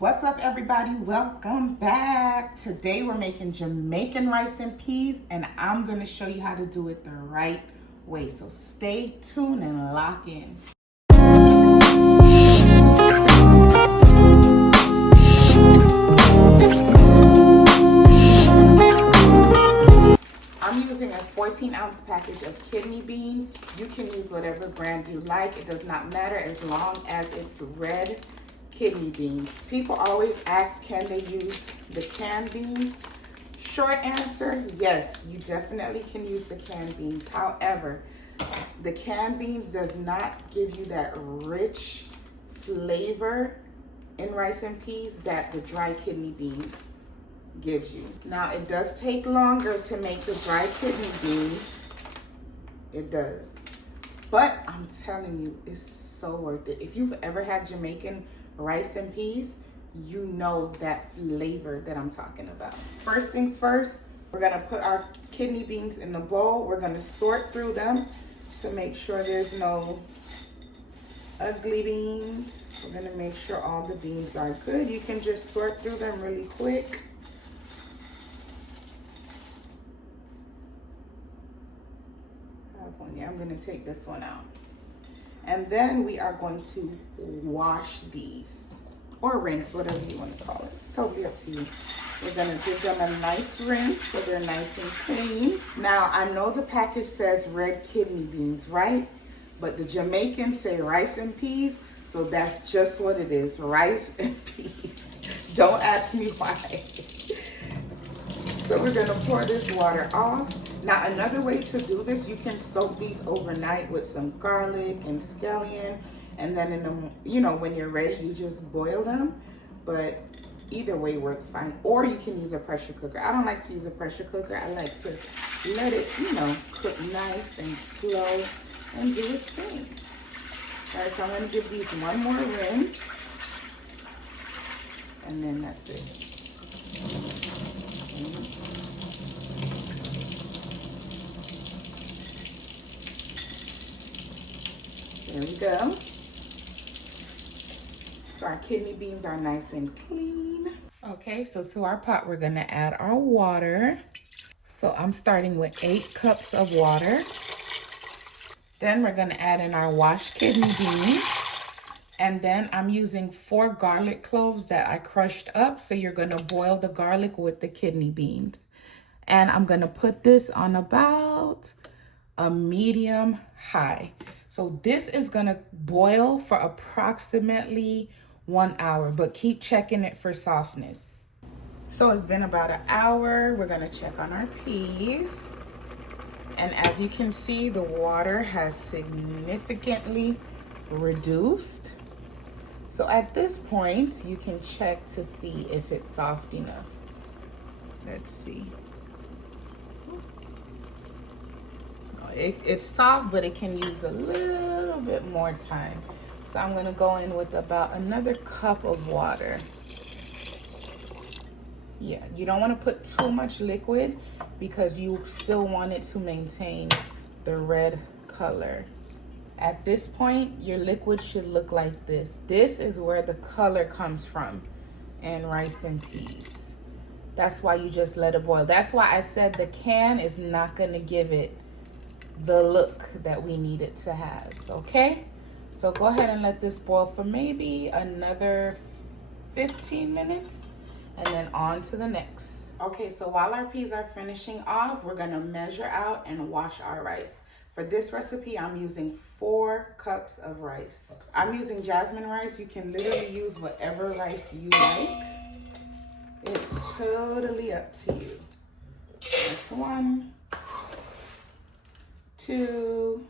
What's up, everybody? Welcome back. Today we're making Jamaican rice and peas, and I'm going to show you how to do it the right way. So stay tuned and lock in. I'm using a 14-ounce package of kidney beans. You can use whatever brand you like. It does not matter as long as it's red kidney beans. People always ask, can they use the canned beans? Short answer, yes, you definitely can use the canned beans. However, the canned beans does not give you that rich flavor in rice and peas that the dry kidney beans gives you. Now, it does take longer to make the dry kidney beans. It does. But I'm telling you, it's so worth it. If you've ever had Jamaican rice and peas, you know that flavor that I'm talking about. First things first, we're gonna put our kidney beans in the bowl. We're gonna sort through them to make sure there's no ugly beans. We're gonna make sure all the beans are good. You can just sort through them really quick. I'm going to take this one out. And then we are going to wash these, or rinse, whatever you want to call it. It's totally up to you. We're going to give them a nice rinse so they're nice and clean. Now, I know the package says red kidney beans, right? But the Jamaicans say rice and peas, so that's just what it is, rice and peas. Don't ask me why. So we're going to pour this water off. Now, another way to do this, you can soak these overnight with some garlic and scallion, and then in the, when you're ready, you just boil them. But either way works fine. Or you can use a pressure cooker. I don't like to use a pressure cooker. I like to let it, cook nice and slow and do its thing. All right, so I'm going to give these one more rinse, and then that's it. There we go. So our kidney beans are nice and clean. Okay, so to our pot, we're gonna add our water. So I'm starting with 8 cups of water. Then we're gonna add in our washed kidney beans. And then I'm using 4 garlic cloves that I crushed up. So you're gonna boil the garlic with the kidney beans. And I'm gonna put this on about a medium high. So this is gonna boil for approximately 1 hour, but keep checking it for softness. So it's been about an hour. We're gonna check on our peas. And as you can see, the water has significantly reduced. So at this point, you can check to see if it's soft enough. Let's see. It's soft, but it can use a little bit more time. So I'm gonna go in with about another cup of water. Yeah, you don't wanna put too much liquid because you still want it to maintain the red color. At this point, your liquid should look like this. This is where the color comes from in rice and peas. That's why you just let it boil. That's why I said the can is not gonna give it the look that we need it to have, okay? So go ahead and let this boil for maybe another 15 minutes and then on to the next. Okay, so while our peas are finishing off, we're gonna measure out and wash our rice. For this recipe, I'm using 4 cups of rice. I'm using jasmine rice. You can literally use whatever rice you like. It's totally up to you. That's 1, 2,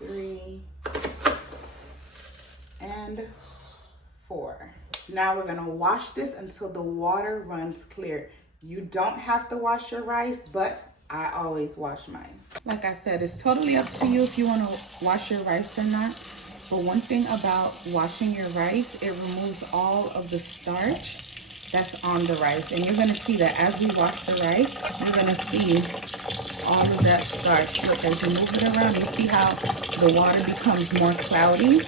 3, and 4. Now we're gonna wash this until the water runs clear. You don't have to wash your rice, but I always wash mine. Like I said, it's totally up to you if you wanna wash your rice or not. But one thing about washing your rice, it removes all of the starch that's on the rice. And you're gonna see that as we wash the rice, you're gonna see all of that starch. Look, as you move it around, you see how the water becomes more cloudy.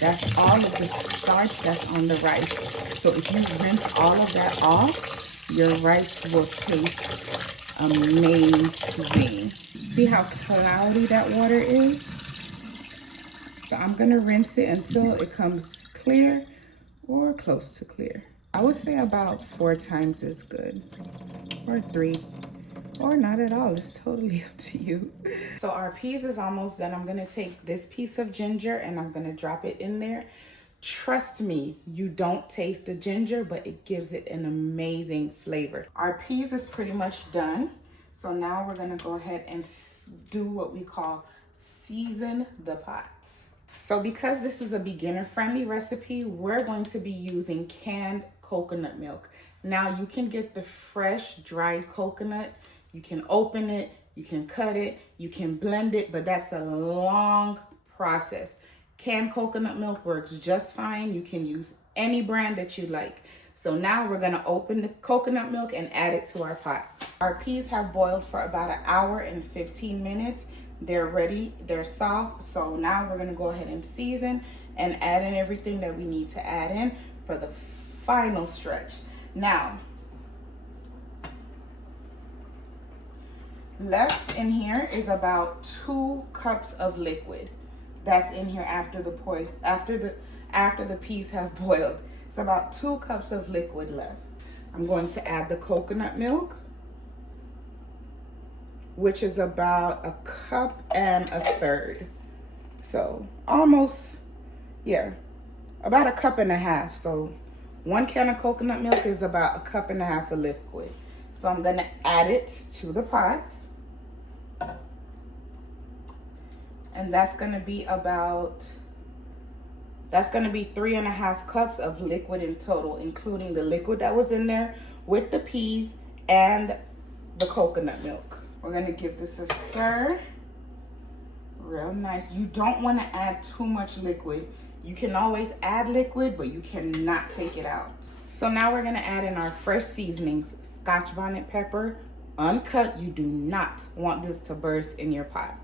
That's all of the starch that's on the rice. So if you rinse all of that off, your rice will taste amazing. See how cloudy that water is? So I'm gonna rinse it until it comes clear or close to clear. I would say about 4 times is good, or 3, or not at all. It's totally up to you. So our peas is almost done. I'm gonna take this piece of ginger and I'm gonna drop it in there. Trust me, you don't taste the ginger, but it gives it an amazing flavor. Our peas is pretty much done. So now we're gonna go ahead and do what we call season the pot. So because this is a beginner-friendly recipe, we're going to be using canned coconut milk. Now you can get the fresh dried coconut. You can open it, you can cut it, you can blend it, but that's a long process. Canned coconut milk works just fine. You can use any brand that you like. So now we're gonna open the coconut milk and add it to our pot. Our peas have boiled for about 1 hour and 15 minutes. They're ready, they're soft. So now we're gonna go ahead and season and add in everything that we need to add in for the final stretch. Now, left in here is about 2 cups of liquid. That's in here after the peas have boiled. It's about 2 cups of liquid left. I'm going to add the coconut milk, which is about 1 cup and 1/3. So almost, yeah, about 1.5 cups. So 1 can of coconut milk is about 1.5 cups of liquid. So I'm gonna add it to the pot. And that's gonna be 3.5 cups of liquid in total, including the liquid that was in there with the peas and the coconut milk. We're gonna give this a stir real nice. You don't want to add too much liquid. You can always add liquid, but you cannot take it out. So now we're gonna add in our fresh seasonings. Scotch bonnet pepper, uncut. You do not want this to burst in your pot.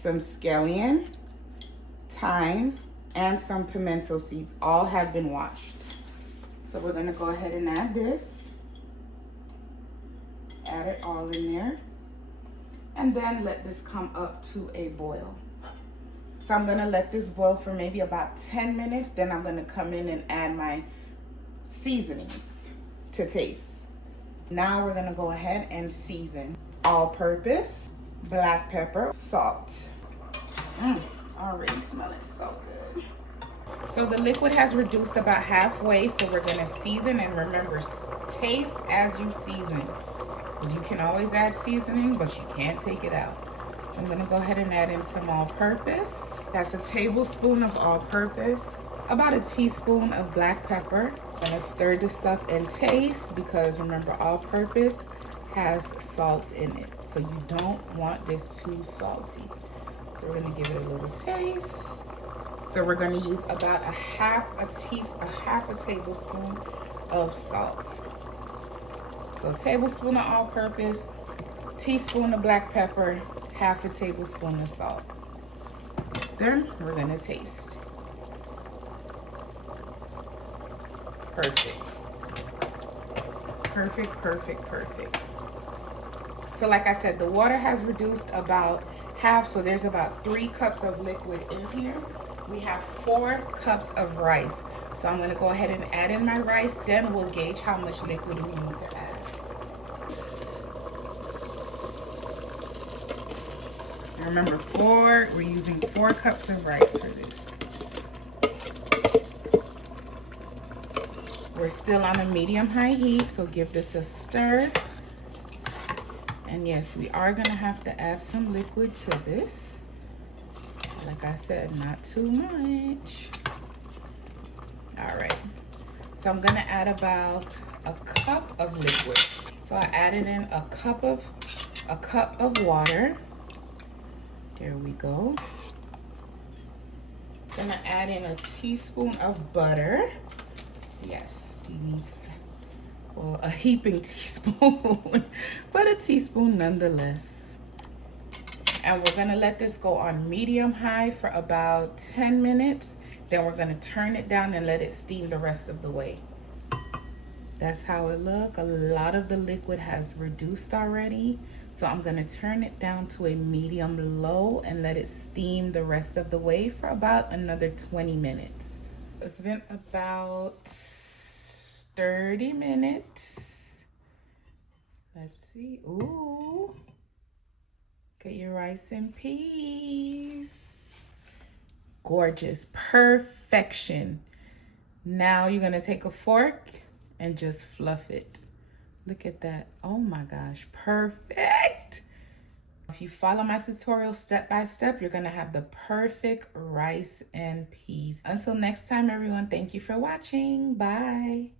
Some scallion, thyme, and some pimento seeds. All have been washed. So we're gonna go ahead and add this. Add it all in there. And then let this come up to a boil. So I'm gonna let this boil for maybe about 10 minutes. Then I'm gonna come in and add my seasonings to taste. Now we're gonna go ahead and season. All-purpose, black pepper, salt. Already smelling so good. So the liquid has reduced about halfway, so we're gonna season, and remember, taste as you season. You can always add seasoning, but you can't take it out. So I'm gonna go ahead and add in some all-purpose. That's a tablespoon of all-purpose, about a teaspoon of black pepper. I'm gonna stir this up and taste, because remember, all-purpose has salt in it, so you don't want this too salty. So we're gonna give it a little taste. So we're gonna use about a half a tablespoon of salt. So a tablespoon of all-purpose, teaspoon of black pepper, half a tablespoon of salt. Then we're gonna taste. Perfect. Perfect, perfect, perfect. So like I said, the water has reduced about half, so there's about 3 cups of liquid in here. We have 4 cups of rice. So I'm gonna go ahead and add in my rice, then we'll gauge how much liquid we need to add. And remember, we're using 4 cups of rice for this. We're still on a medium-high heat, so give this a stir. And yes, we are gonna have to add some liquid to this. Like I said, not too much. All right, so I'm gonna add about a cup of liquid. So I added in a cup of water. There we go. Gonna add in a teaspoon of butter. Yes, you need, well, a heaping teaspoon, but a teaspoon nonetheless. And we're gonna let this go on medium-high for about 10 minutes. Then we're gonna turn it down and let it steam the rest of the way. That's how it look. A lot of the liquid has reduced already. So I'm gonna turn it down to a medium low and let it steam the rest of the way for about another 20 minutes. It's been about 30 minutes. Let's see. Ooh. Get your rice and peas. Gorgeous. Perfection. Now you're gonna take a fork and just fluff it. Look at that. Oh my gosh, perfect. If you follow my tutorial step by step, you're gonna have the perfect rice and peas. Until next time, everyone, thank you for watching. Bye.